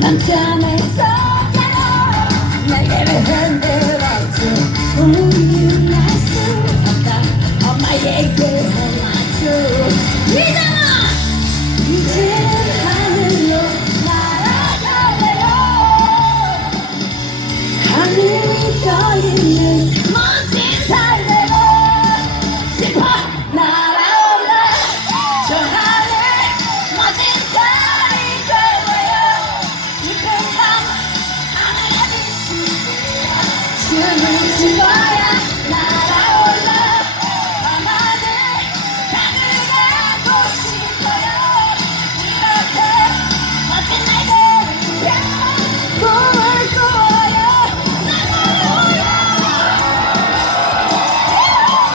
밤잠에서 깨어 날개를 흔들어줘. 우유 날수 없다. 엄마의 그을 맞춰 믿잖아. 이제 하늘로 날아가래요. 하늘이 떠있는 Thank you.